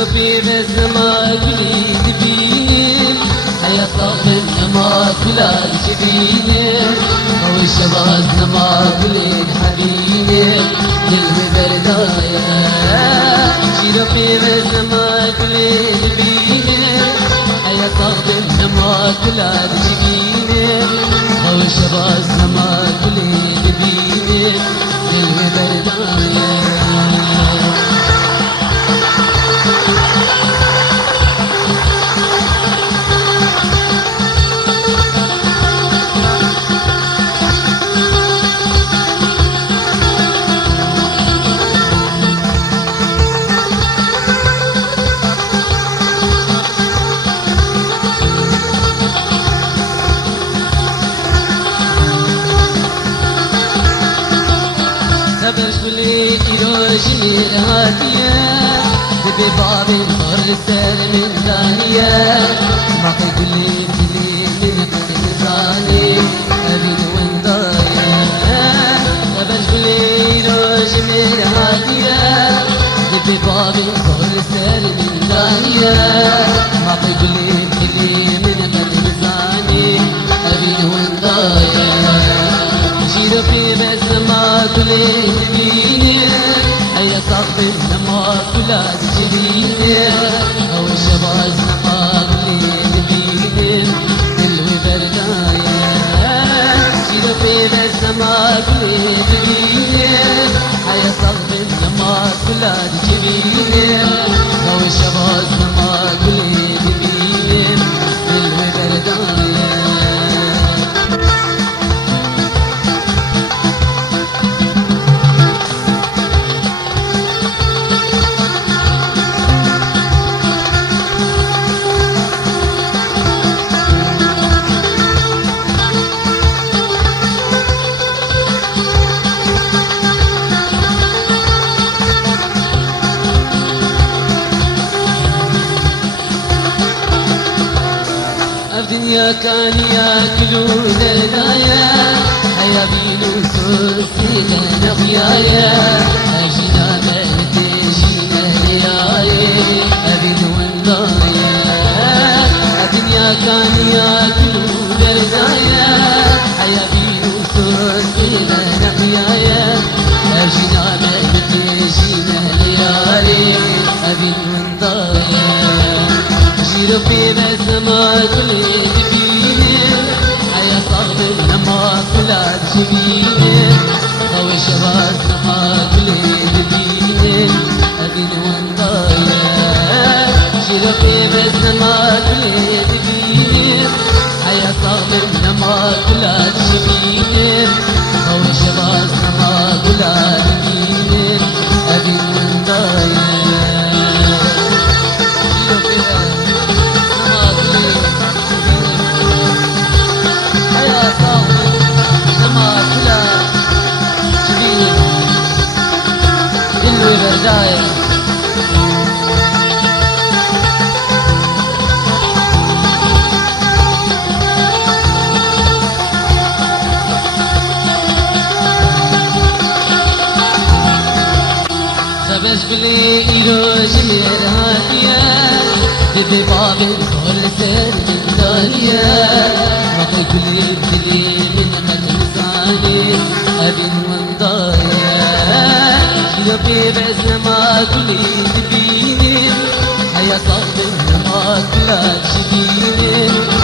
شربي بس ما كلي تبيني حياة صاحب ما كلا تشبيني هو الشباب ما كلي حبيني قلبي بردايا شربي بس ما كلي تبيني حياة صاحب ما كلا تشبيني هو الشباب ما كلي تبيني قلبي بردايا بشكلي يروشني الهاتية ببابي مر السر من ثانية ما كلي من قدراني أبين وندايا بشكلي يروشني الهاتية ببابي مر السر من ثانية ما كلي من قدراني أبين وندايا شيرفي بس ما كلي تبيني هيا صاحبي ما كلا تجيني هو الشباز ما كلي تبيني دلوي بردايا شيرفي بس ما كلي تبيني هيا صاحبي ما كلا تجيني هو الشباز ما كلي تبيني دلوي بردايا الدنيا كان ياكلون الهدايا حيا بينو سوسي لنا خيايا اجينا مهديشينا لياي ابين وندايا الدنيا كان ياكلون الهدايا حيا بينو سوسي لنا خيايا اجينا مهديشينا لياي ابين وندايا شرفي بس ما كلي تبيني حياة صاحبي ما كلا تشبيني هو الشباب ما كلي تبيني أبين وندايا شرفي بس ما كلي تبيني حياة صاحبي ما كلا تشبيني هو الشباب ما كلا تبيني أبين وندايا بشكلي يروشني الهاتية ببابي كل سر من دنيا ما كلي من مدرساني أبين وندايا شربي بس ما كلي تبيني حياة صاحبي ما كلا تشبيني